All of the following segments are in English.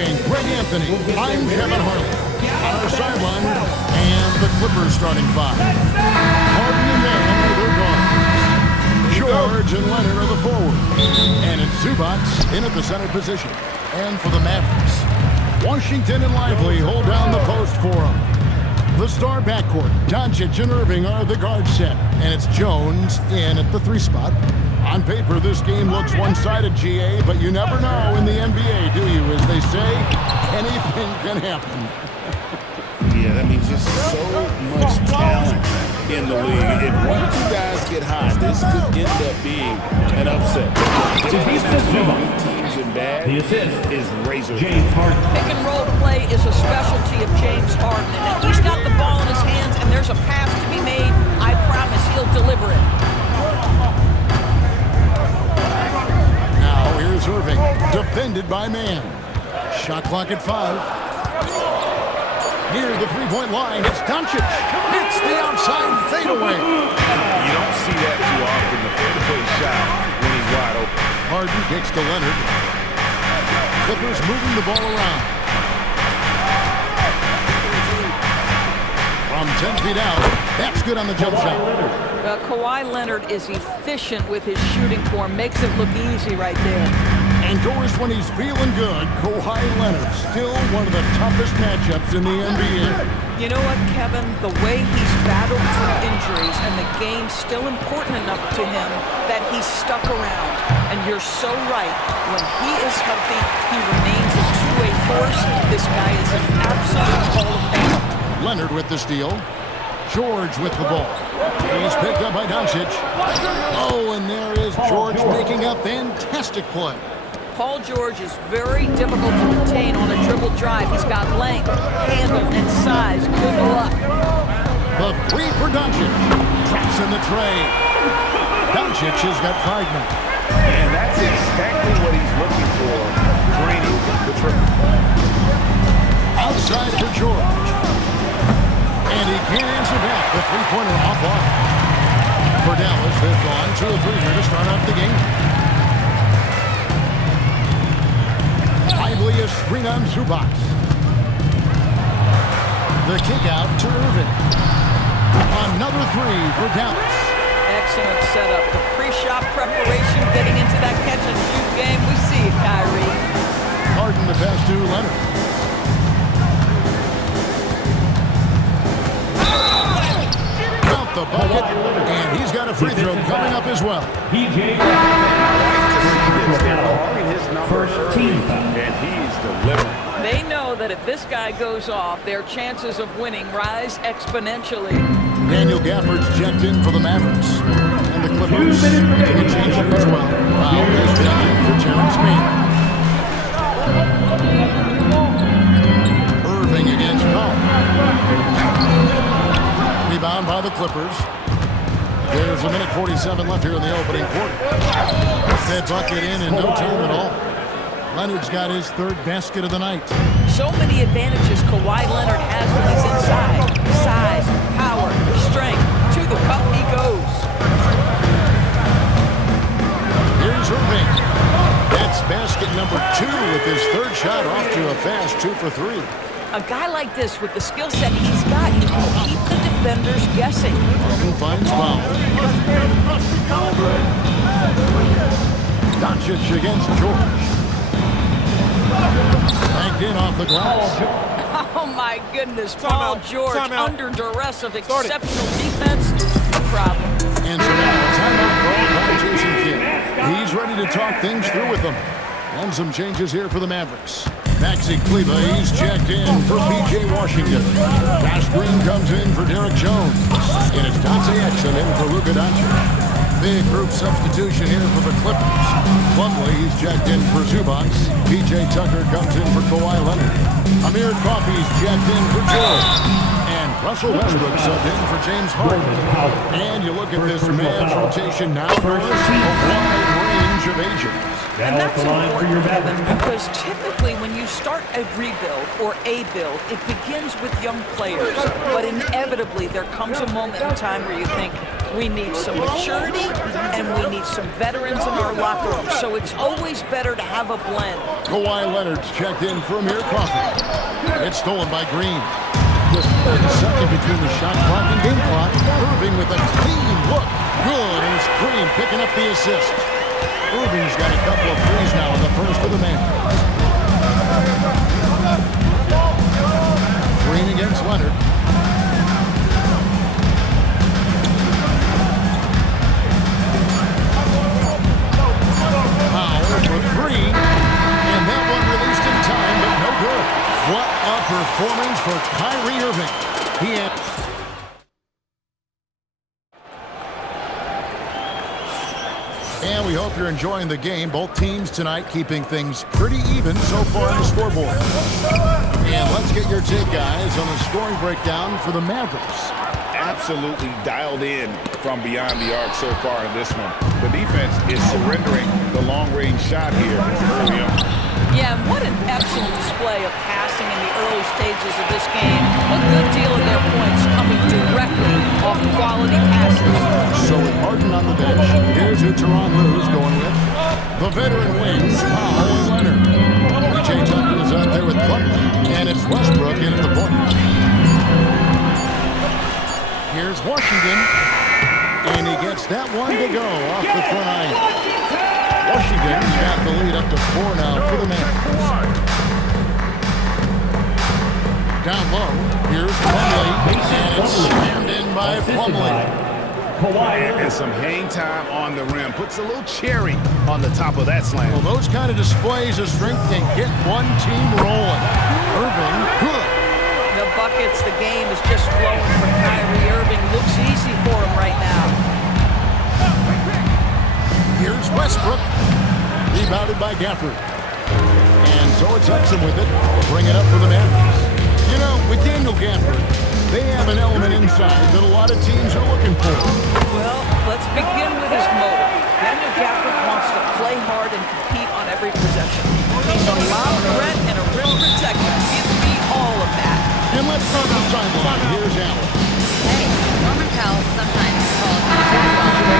Talking Greg Anthony, I'm Kevin Harlan. On our sideline, and the Clippers starting five. Harden and Mann are their guards. George and Leonard are the forwards. And it's Zubac in at the center position. And for the Mavericks, Washington and Lively hold down the post for them. The star backcourt, Doncic and Irving are the guard set. And it's Jones in at the 3 spot. On paper, this game looks one-sided, GA, but you never know in the NBA, do you? As they say, anything can happen. Yeah, that means just so much talent in the league. If one or two guys get hot, this could end up being an upset. Teams in bad. The assist is razor. James Harden. Pick and roll play is a specialty of James Harden. And if he's got the ball in his hands and there's a pass to be made, I promise he'll deliver it. Now here's Irving, defended by Mann. Shot clock at 5. Near the three-point line, it's Doncic. It's the outside fadeaway. You don't see that too often, the fadeaway shot when he's wide open. Harden kicks to Leonard. Clippers moving the ball around. From 10 feet out, that's good on the jump shot. Kawhi Leonard is efficient with his shooting form, makes it look easy right there. And Doris, when he's feeling good, Kawhi Leonard, still one of the toughest matchups in the NBA. You know what, Kevin? The way he's battled through injuries and the game's still important enough to him that he's stuck around. And you're so right. When he is healthy, he remains a two-way force. This guy is an absolute Hall of Famer. Leonard with the steal. George with the ball. He's picked up by Doncic. Oh, and there is George making a fantastic play. Paul George is very difficult to contain on a dribble drive. He's got length, handle, and size. Good luck. The 3 for Doncic. Traps in the tray. Doncic has got 5 now. And that's exactly what he's looking for, draining the triple. Outside for George. And he can't answer back. The three-pointer offline. For Dallas, they've gone 2 of 3 here to start off the game. Lively a screen on Zubac. The kick out to Irving. Another 3 for Dallas. Excellent setup. The pre-shot preparation getting into that catch-and-shoot game. We see it, Kyrie. Harden the pass to Leonard. Out the bucket, and he's got a free throw coming up as well. PJ. First team foul. And he's delivering. They know that if this guy goes off, their chances of winning rise exponentially. Daniel Gafford's checked in for the Mavericks. And the Clippers making a change here as well. Foul is checked in for Terrence Mann. Irving against Powell. Rebound by the Clippers. There's a minute 47 left here in the opening quarter. That bucket in no time at all. Leonard's got his 3rd basket of the night. So many advantages Kawhi Leonard has when he's inside. Size, power, strength. To the cup he goes. Here's Irving. That's basket number 2 with his 3rd shot off to a fast 2 for 3. A guy like this with the skill set he's got, he can keep the defenders guessing. Harden finds Powell. Doncic against George. Backed in off the glass. Oh my goodness, Paul George under duress of exceptional defense, no problem. And so now a timeout called by Jason Kidd. He's ready to talk things through with them. And some changes here for the Mavericks. Maxi Kleba, he's checked in for P.J. Washington. Josh Green comes in for Derek Jones. And it's Dante Exum in for Luka Doncic. Big group substitution here for the Clippers. Plumlee, he's checked in for Zubac. P.J. Tucker comes in for Kawhi Leonard. Amir Coffey's checked in for George. And Russell Westbrook subbed in for James Harden. And you look at this Mavs rotation now for a wide range of ages. And that's important, Kevin, because typically when you start a rebuild or a build, it begins with young players. But inevitably, there comes a moment in time where you think, we need some maturity and we need some veterans in our locker room. So it's always better to have a blend. Kawhi Leonard's checked in from here, Crawford. It's stolen by Green. Just 1 second between the shot clock and game clock. Irving with a clean look. Good, and it's Green picking up the assist. Irving's got a couple of threes now in the first of the Mavericks. Green against Leonard. Powell for 3. And that one released in time, but no good. What a performance for Kyrie Irving. He had... And we hope you're enjoying the game. Both teams tonight keeping things pretty even so far on the scoreboard. And let's get your take, guys, on the scoring breakdown for the Mavericks. Absolutely dialed in from beyond the arc so far in this one. The defense is surrendering the long-range shot here early on. Yeah, and what an excellent display of passing in the early stages of this game. A good deal of their points coming directly off quality passes. So with Harden on the bench, here's who Teron Lue's going with. The veteran wings, Powell and Leonard. PJ Tucker is out there with Plumlee, and it's Westbrook in at the point. Here's Washington, and he gets that one to go off the front iron. Washington's got the lead up to 4 now for the Mavericks. Down low, here's Plumlee, and it's slammed in by Plumlee. And some hang time on the rim. Puts a little cherry on the top of that slam. Well, those kind of displays of strength can get one team rolling. Irving, good. The buckets, the game is just flowing for Kyrie Irving. Looks easy for him right now. Here's Westbrook. Rebounded by Gafford. And so it's Hudson with it. Bring it up for the Mavericks. You know, with Daniel Gafford, they have an element inside that a lot of teams are looking for. Well, let's begin with his motive. Daniel Gafford wants to play hard and compete on every possession. He's a lob threat and a rim protector. Give me all of that. And let's start the sideline. Here's Allen. Hey, Norman Powell sometimes called me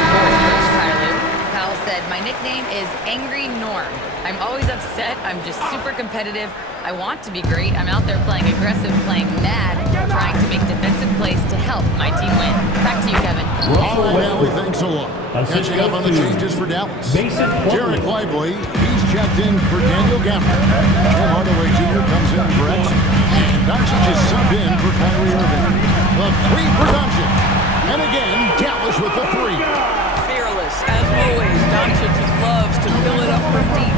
Coach Tyler. Powell said, my nickname is Angry Norm. I'm always upset. I'm just super competitive. I want to be great. I'm out there playing aggressive, playing mad, trying to make defensive plays to help my team win. Back to you, Kevin. All right, Allie, thanks a lot. Catching up on the changes for Dallas. Jarek Lively, he's checked in for Daniel Gafford. Tim Hardaway Jr. comes in for X. And Doncic is subbed in for Kyrie Irving. The 3 for Doncic. And again, Dallas with the 3. Fearless, as always. Doncic loves to fill it up from deep.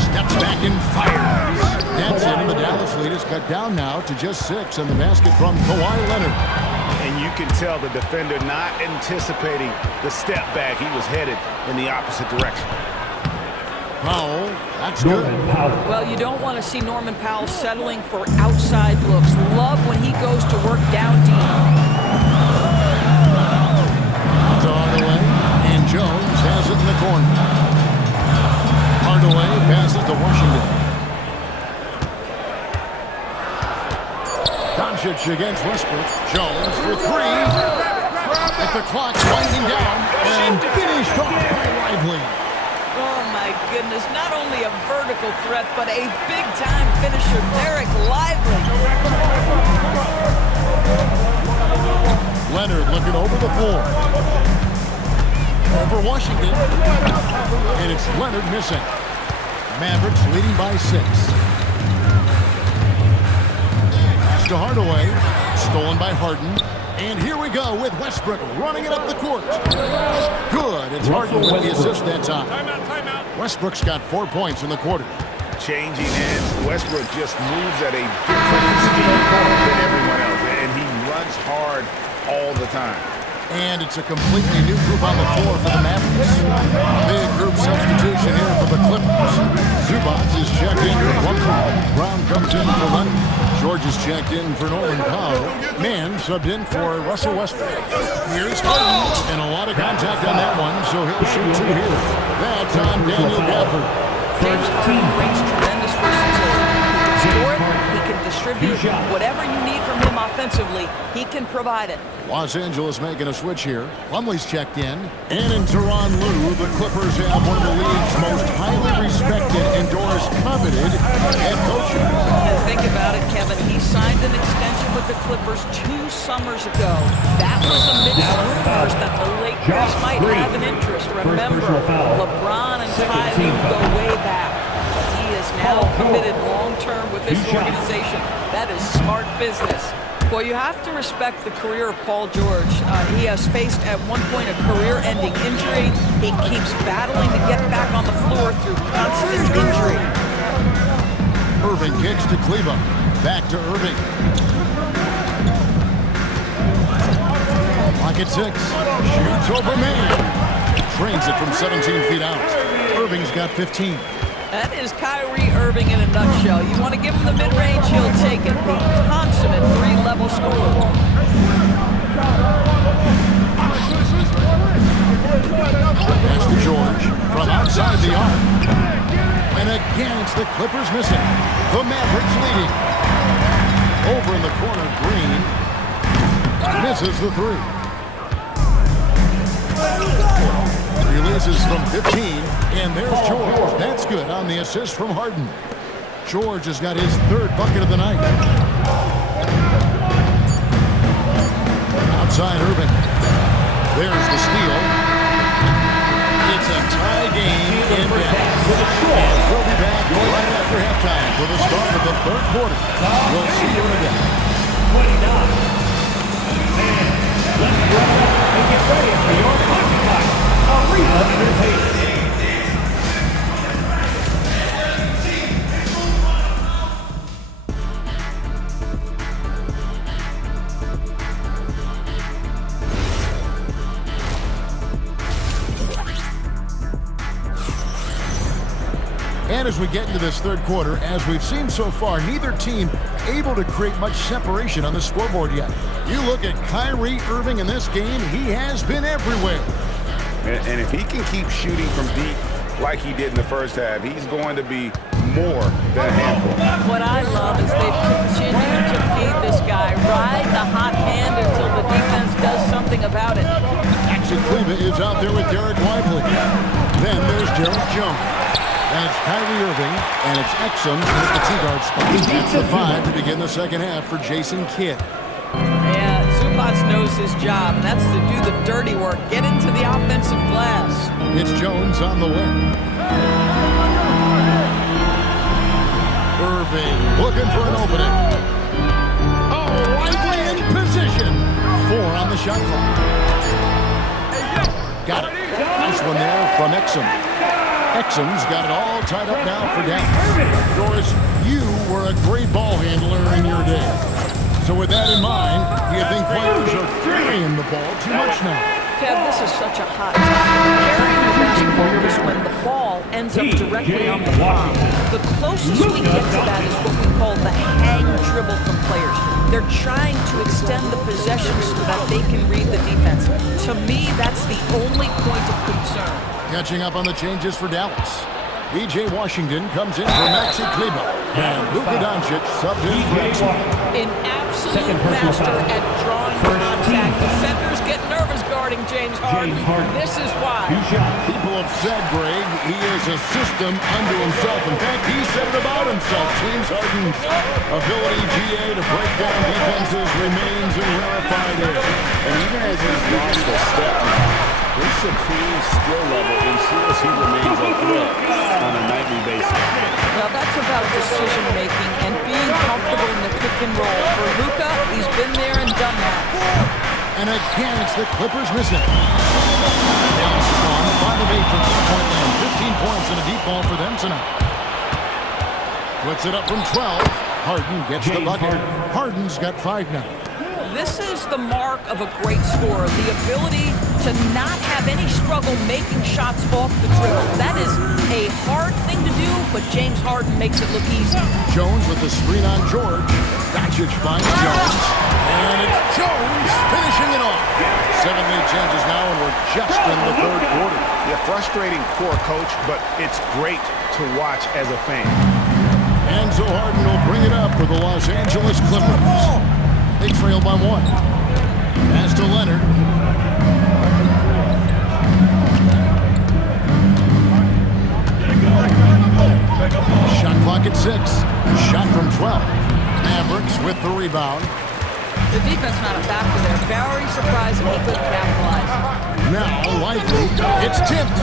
Steps back and fires. That's it, and the Dallas lead is cut down now to just 6 on the basket from Kawhi Leonard. And you can tell the defender not anticipating the step back. He was headed in the opposite direction. Powell, that's good. Well, you don't want to see Norman Powell settling for outside looks. Love when he goes to work down deep. To Hardaway, and Jones has it in the corner. Hardaway passes to Washington. Doncic against Westbrook. Jones for 3. At the clock winding down, and finished off by Lively. Oh, my goodness. Not only a vertical threat, but a big-time finisher. Derek Lively. Leonard looking over the floor. Over Washington. And it's Leonard missing. Mavericks leading by 6. Pass to Hardaway. Stolen by Harden. And here we go with Westbrook running it up the court. Good. It's Harden with the assist that time. Timeout. Westbrook's got 4 points in the quarter. Changing ends. Westbrook just moves at a different speed than everyone else. And he runs hard all the time. And it's a completely new group on the floor for the Mavericks. Big group substitution here for the Clippers. Zubac is checked in for Plumlee. Brown comes in for Leonard. George is checked in for Norman Powell. Mann subbed in for Russell Westbrook. Here's Harden, and a lot of contact on that one, so he'll shoot 2 here. That's on Daniel Gafford. First team brings tremendous versatility. He can score it, he can distribute. contribute. Whatever you need from him offensively, he can provide it. Los Angeles making a switch here. Plumlee's checked in. And in Tyronn Lue, the Clippers have one of the league's most highly respected, endorsed, coveted head coaches. And think about it, Kevin. He signed an extension with the Clippers 2 summers ago. That was amidst rumors that the Lakers might have an interest. Remember, LeBron and Kyrie go way back. He is now committed long-term with this organization. That is smart business. Well, you have to respect the career of Paul George. He has faced at one point a career-ending injury. He keeps battling to get back on the floor through constant injury. Irving kicks to Kleba. Back to Irving. Lock at 6. Shoots over man. Trains it from 17 feet out. Irving's got 15. That is Kyrie Irving in a nutshell. You want to give him the mid-range, he'll take it. The consummate 3-level scorer. Pass to George from outside the arc. And again, it's the Clippers missing. The Mavericks leading. Over in the corner, Green misses the 3. Releases from 15, and there's George. That's good on the assist from Harden. George has got his 3rd bucket of the night. Outside Irving. There's the steal. It's a tie game in Dallas. And we'll be back right after halftime for the start of the 3rd quarter. We'll see you in a bit. 29. And let's wrap up and get ready for your pocket fight. Arena Entertainment. And as we get into this 3rd quarter, as we've seen so far, neither team able to create much separation on the scoreboard yet. You look at Kyrie Irving in this game, he has been everywhere. And if he can keep shooting from deep like he did in the first half, he's going to be more than a handful. What I love is they've continued to feed this guy, ride the hot hand until the defense does something about it. Maxi Kleba is out there with Derek Lively. Then there's Derek Jones. And it's Kyrie Irving, and it's Exum at the 2-guard spot. That's the 5 to begin the 2nd half for Jason Kidd. Yeah, Zubac knows his job, and that's to do the dirty work. Get into the offensive glass. It's Jones on the wing. Irving looking for an opening. Oh, Lively in position. 4 on the shot clock. Got it. Nice one there from Exum. Exum's got it all tied up now for Dallas. Doris, you were a great ball handler in your day. So with that in mind, do you think players are carrying the ball too much now? Kev, this is such a hot time. Carrying the basketball is when the ball ends up directly on the palm. The closest we get to that is what we call the hang dribble from players. They're trying to extend the possession so that they can read the defense. To me, that's the only point of concern. Catching up on the changes for Dallas. PJ Washington comes in for Maxi Kleba. And Luka Doncic subbed in for Exum. An absolute master at drawing contact. Defenders get nervous guarding James Harden. This is why. People have said, Greg, he is a system unto himself. In fact, he said it about himself. James Harden's ability, GA, to break down defenses remains in rarefied air. And even as he's lost a step now, his supreme skill level ensures he remains a threat on a nightly basis. Well, that's about decision-making and being comfortable in the pick and roll. For Luka, he's been there and done that. And again, it's the Clippers missing. Dallas is on 5 of 8 from 3-point land. 15 points and a deep ball for them tonight. Puts it up from 12. Harden gets the bucket. Harden's got 5 now. This is the mark of a great scorer, the ability to not have any struggle making shots off the dribble. That is a hard thing to do, but James Harden makes it look easy. Jones with the screen on George. Doncic finds Jones. And it's Jones finishing it off. 7 lead changes now, and we're just in the 3rd quarter. Yeah, frustrating for a coach, but it's great to watch as a fan. And so Harden will bring it up for the Los Angeles Clippers. They trail by 1. Pass to Leonard. Shot clock at 6. Shot from 12. Mavericks with the rebound. The defense not a factor there. Very surprising he couldn't capitalize. Now Lively. It's tipped.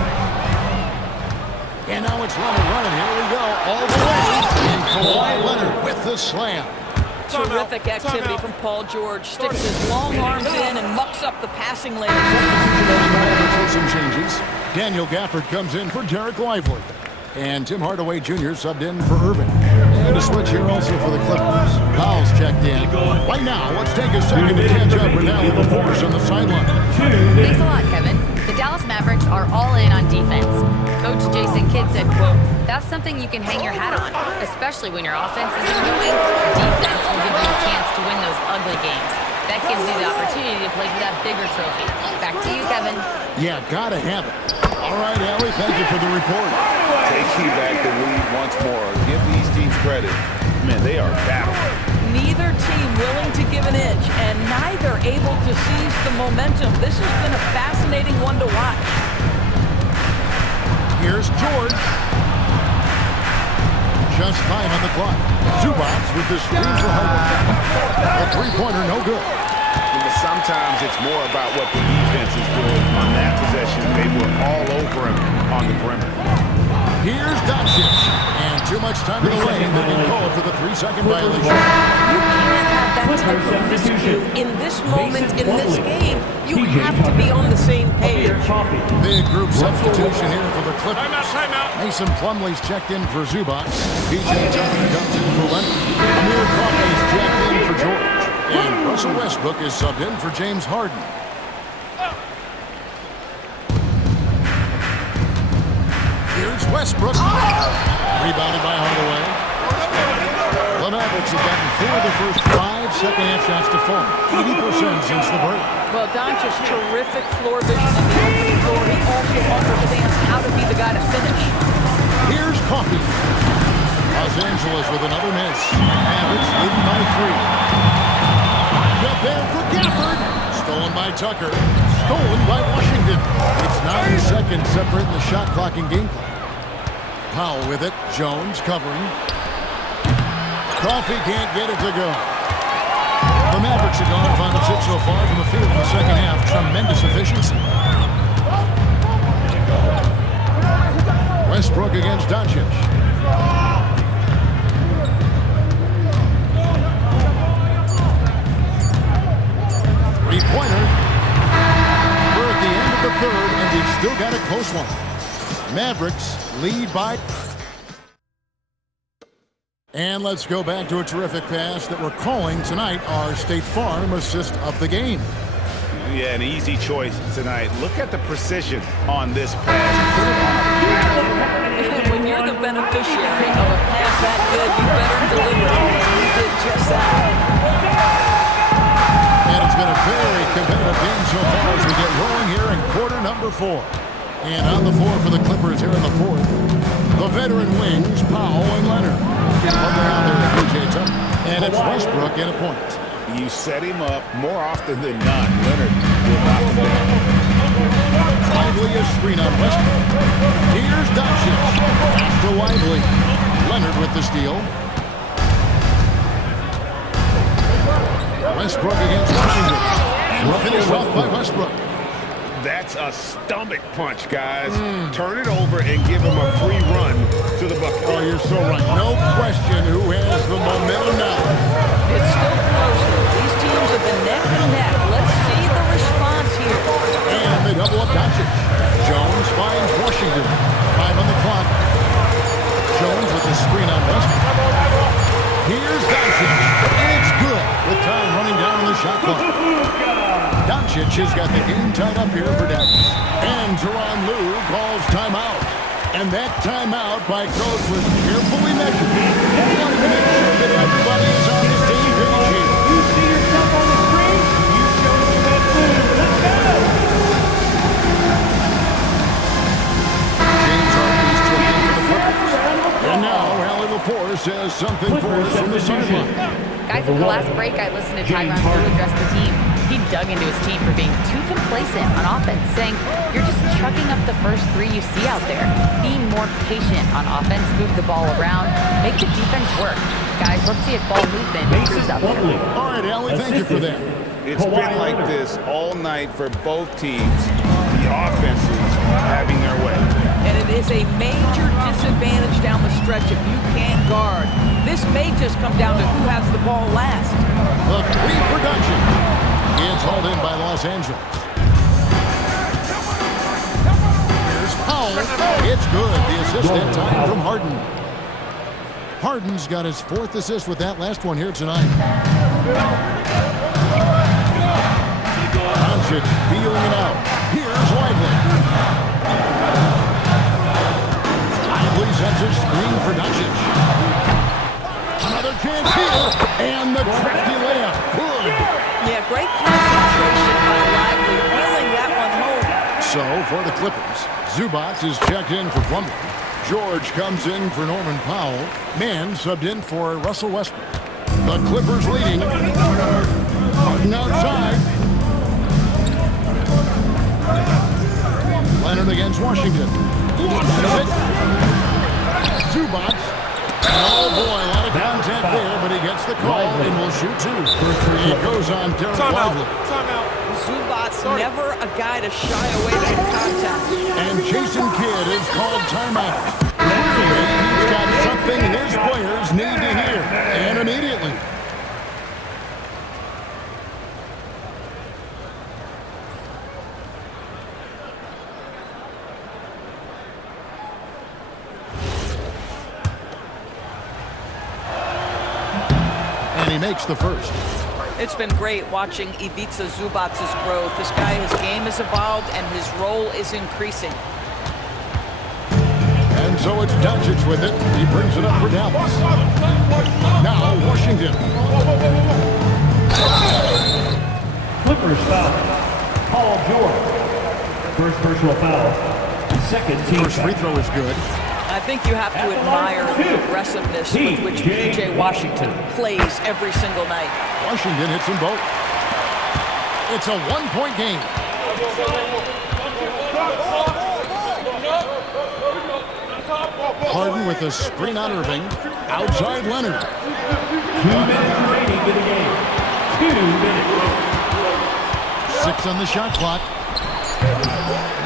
And now it's Leonard running. Here we go. All the way. And Kawhi Leonard with the slam. Terrific activity from Paul George. Sticks his long arms in and mucks up the passing lane. For some changes. Daniel Gafford comes in for Derek Lively. And Tim Hardaway Jr. subbed in for Irving. And a switch here also for the Clippers. Powell's checked in. Right now, let's take a second to catch up with Allen LaForce on the sideline. Thanks a lot, Kevin. The Dallas Mavericks are all in on defense. Coach Jason Kidd said, quote, "That's something you can hang your hat on, especially when your offense isn't going. Defense will give you a chance to win those ugly games. That gives you the opportunity to play for that bigger trophy." Back to you, Kevin. Yeah, gotta have it. All right, Allie, thank you for the report. Taking back the lead once more. Give these teams credit. Man, they are battling. Neither team willing to give an inch, and neither able to seize the momentum. This has been a fascinating one to watch. Here's George. Just 5 on the clock. Zubac with the screen for Harden. A three-pointer, no good. Sometimes it's more about what the defense is doing on that possession. They were all over him on the perimeter. Here's Doncic. And too much time in the lane. They've been called for the 3-second violation. You can't have that type of miscue in this moment, in this game. You have to be on the same page. Big group substitution here for the Clippers. Mason Plumlee's checked in for Zubac. PJ Tucker comes in for Leonard. Amir Coffey's checked in for George. And Russell Westbrook is subbed in for James Harden. Here's Westbrook. Rebounded by Hardaway. The Mavericks have gotten 4 of the first 5 second-half shots to fall. 80% since the break. Well, Doncic's terrific floor vision in the open floor. He also understands how to be the guy to finish. Here's Coffey. Los Angeles with another miss. Mavericks leading by 3. Got there for Gafford. Stolen by Tucker. Stolen by Washington. It's 9 seconds separating the shot clock and game clock. Powell with it. Jones covering. Coffey can't get it to go. The Mavericks have gone 5 of 6 so far from the field in the second half. Tremendous efficiency. Westbrook against Doncic. Three-pointer. We're at the end of the third, and we've still got a close one. Mavericks lead by... And let's go back to a terrific pass that we're calling tonight our State Farm assist of the game. Yeah, an easy choice tonight. Look at the precision on this pass. When you're the beneficiary of a pass that good, you better deliver. And you did just that. And it's been a very competitive game so far as we get rolling here in quarter number 4. And on the floor for the Clippers here in the 4th, the veteran wings, Powell and Leonard. Around there with PJ Tucker. And it's Westbrook in a point. You set him up more often than not. Leonard will knock him down. Lively a screen on Westbrook. Here's Doncic. After Lively. Leonard with the steal. Westbrook against Washington. And finished off by Westbrook. That's a stomach punch, guys. Turn it over and give him a free run to the bucket. Oh, you're so right. No question who has the momentum now. It's still close, though. These teams have been neck and neck. Let's see the response here. And they double up Doncic. Jones finds Washington. 5 on the clock. Jones with the screen on Westbrook. Here's Doncic. And it's good with time running down on the shot clock. Doncic has got the game tied up here for Dallas. And Tyronn Lue calls timeout. And that timeout by Coach was carefully measured. He wanted to make sure that everybody is on the same page here. You see yourself on the screen? You show us your best move. Let's go! James Harden is checking for the Clippers. And now Little Force has something for us from the sideline. Guys, in the last break, I listened to Tyronn Lue address the team. He dug into his team for being too complacent on offense, saying, you're just chucking up the first three you see out there. Be more patient on offense, move the ball around, make the defense work. Guys, let's see if ball movement improves out there. All right, Allie, thank you for that. It's been like this all night for both teams. The offenses having their way. And it is a major disadvantage down the stretch if you can't guard. This may just come down to who has the ball last. The three production. It's hauled in by Los Angeles. Here's Powell. It's good. The assist that time from Harden. Harden's got his fourth assist with that last one here tonight. Doncic feeling it out. Here's Lively. Lively sends a screen for Doncic. Another chance here. And the crafty layup. Good. Yeah, great concentration by Lively, wheeling that one home. So, for the Clippers, Zubac is checked in for Plumlee. George comes in for Norman Powell. Mann subbed in for Russell Westbrook. The Clippers leading. Harden outside. Leonard against Washington. Zubac. Oh boy, a lot of contact there, but he gets the call and will shoot two. It goes on Derek Lively. Zubac never a guy to shy away from contact. And Jason Kidd is called timeout. Clearly, he's got something his players need to hear, and immediately. And he makes the first. It's been great watching Ivica Zubac's growth. This guy, his game has evolved and his role is increasing. And so it's Doncic with it. He brings it up for Dallas. Now Washington. Clippers foul. Paul George. First personal foul. Second team First free throw is good. I think you have to admire the aggressiveness with which P.J. Washington plays every single night. Washington hits them both. It's a one-point game. Harden with a screen on Irving. Outside Leonard. 2 minutes remaining in the game. 2 minutes. 6 on the shot clock.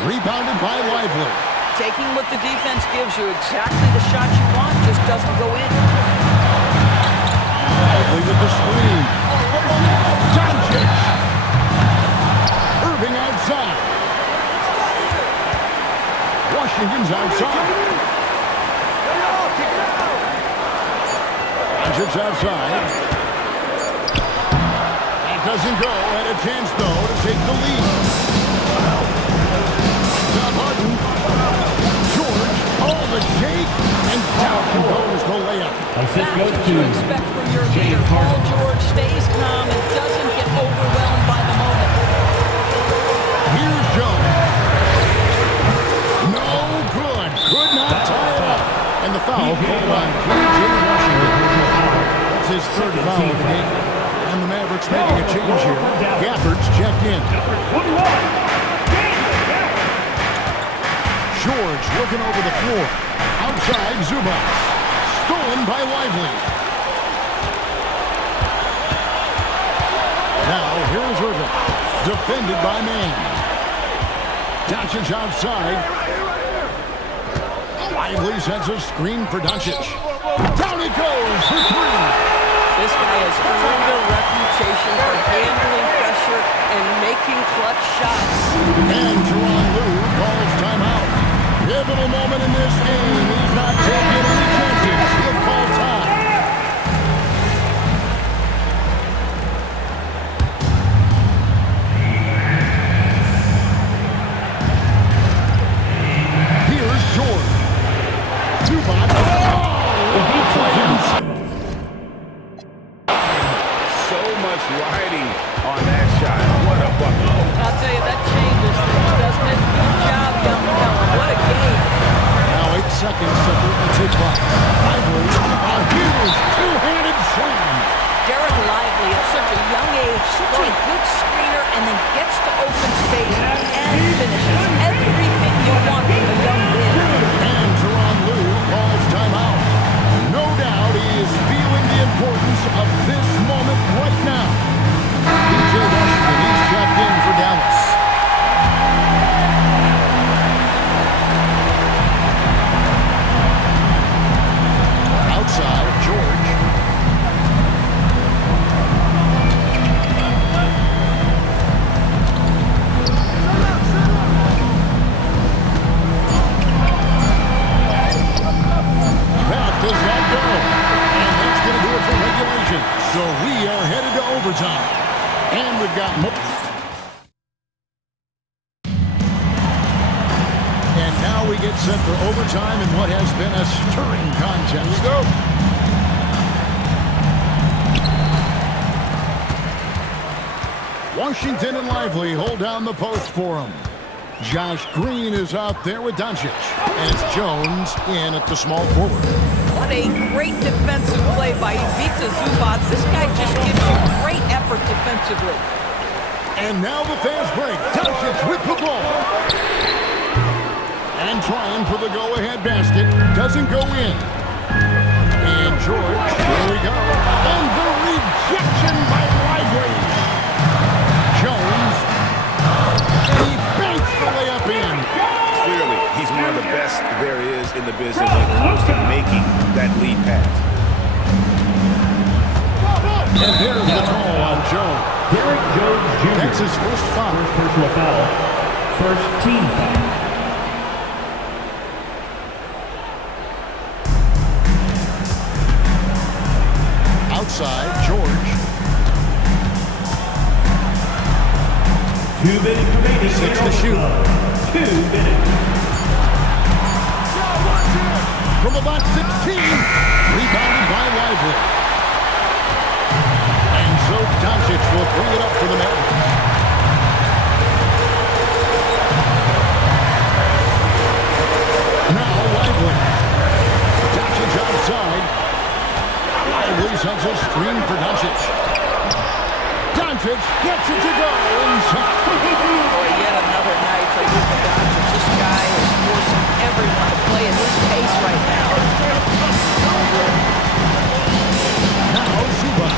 Rebounded by Lively. Taking what the defense gives you, exactly the shot you want, just doesn't go in. Lively with the screen. Doncic. Irving outside. Washington's outside. Doncic's outside. That doesn't go. Had a chance, though, to take the lead. John Harden. George. Oh, the shake. And down goes the layup. That's what you expect from your leader. Paul George stays calm and doesn't get overwhelmed by the moment. Here's Joe. No good. Could not tie it up. And the foul called on P.J. Washington. That's his third foul of the game. And the Mavericks making a change here. Gafford's checked in. George looking over the floor. Outside Zubac. Stolen by Lively. Now here's Irving. Defended by Mann. Doncic outside. Lively sends a screen for Doncic. Down he goes for three. This guy has earned a reputation for handling pressure and making clutch shots. And Tyronn Lue calls timeout. Pivotal moment in this game. He's not taking any chances. He'll call time. Here's George. Zubac. So much riding on that shot. What a bucket. I'll tell you, that changes things, doesn't it? Good job, young fella. What a game. Now 8 seconds to take Outside, George. That does not go. And that's going to do it for regulation. So we are headed to overtime. And we've got more. And now we get set for overtime in what has been a stirring contest. Let's go. Washington and Lively hold down the post for him. Josh Green is out there with Doncic. As Jones in at the small forward. What a great defensive play by Ivica Zubac. This guy just gives you great effort defensively. And now the fast break. Doncic with the ball. And trying for the go-ahead basket. Doesn't go in. And George, here we go. And the rejection by Lively. Jones. And he banks the layup in. Clearly, he's one of the best there is in the business when it comes to making that lead pass. And there's the call on Jones. Derek Jones Jr. That's his first foul. First personal foul. First team foul. Outside, George. 2 minutes remaining. 6 to shoot. 2 minutes. From about 16. Rebounded by Lively. And so Doncic will bring it up for the Mavericks. Now Lively. Doncic outside. Lively sends a screen for Doncic. Doncic gets it to go inside. Boy, yet another night for Luka Doncic. This guy is forcing everyone to play at his pace right now. Now Zubac.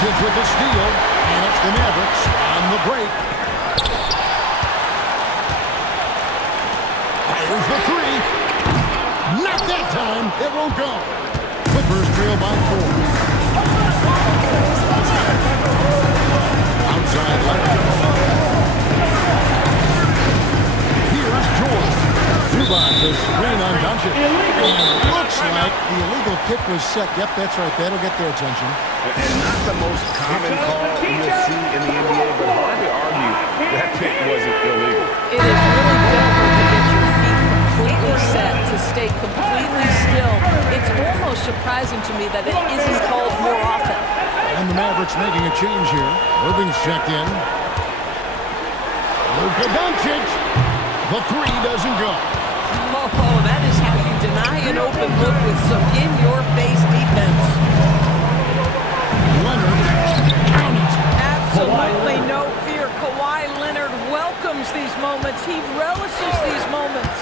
Doncic with the steal. And it's the Mavericks on the break. Fires the three. Not that time. It won't go. Clippers trail by 4. Outside left. Here's George. Zubac is screen on Doncic. And looks like the illegal kick was set. Yep, that's right. That'll get their attention. And not the most common call you'll see in the NBA, but hard to argue that pick wasn't illegal. It is really difficult to get your feet completely set, to stay completely still. It's almost surprising to me that it isn't called more often. And the Mavericks making a change here. Irving's checked in. Luka Doncic. The three doesn't go. Oh, that is how you deny an open look with some in-your-face defense. Leonard. Count it. Absolutely no fear. Kawhi Leonard welcomes these moments. He relishes these moments.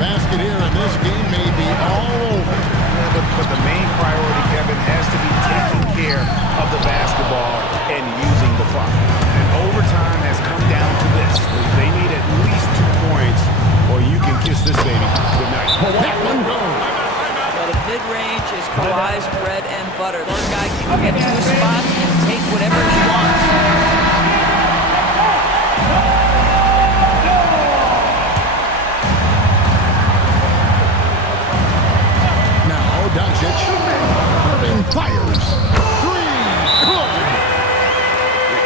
Basket here in this game may be all over. Yeah, but the main priority, Kevin, has to be taking care of the basketball and using the clock. And overtime has come down to this. They need at least 2 points, or you can kiss this baby goodnight. That one goes. But a mid-range is Kawhi's bread and butter. This guy can get to his spot and take whatever he wants. Doncic. Irving fires. Three. Good.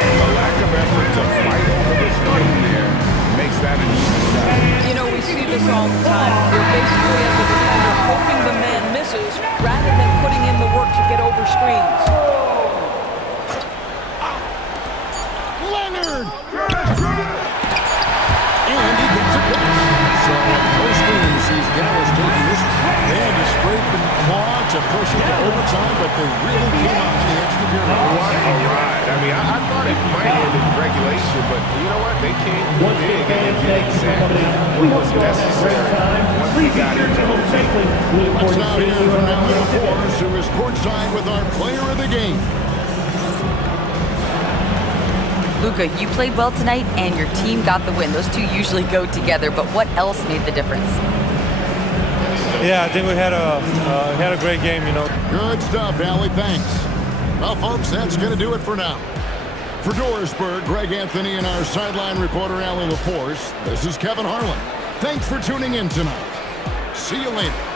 And the lack of effort to fight over the screen there makes that an easy shot. You know, we see this all the time. You're basically, as a defender, hoping the man misses rather than putting in the work to get over screens. Leonard. And he gets it back. So at first game, sees Dallas taking this. They had to scrape and claw to push it to overtime, but they really came out in the extra period. What a ride. I mean, I thought it might end in regulation, but you know what? They came big and did exactly what was necessary once we got into overtime. Let's now hear from Alan Forrest, who is courtside with our player of the game. Luka, you played well tonight, and your team got the win. Those two usually go together, but what else made the difference? Yeah, I think we had a great game, you know. Good stuff, Allie. Thanks. Well, folks, that's going to do it for now. For Dorisburg, Greg Anthony, and our sideline reporter, Allie LaForce, this is Kevin Harlan. Thanks for tuning in tonight. See you later.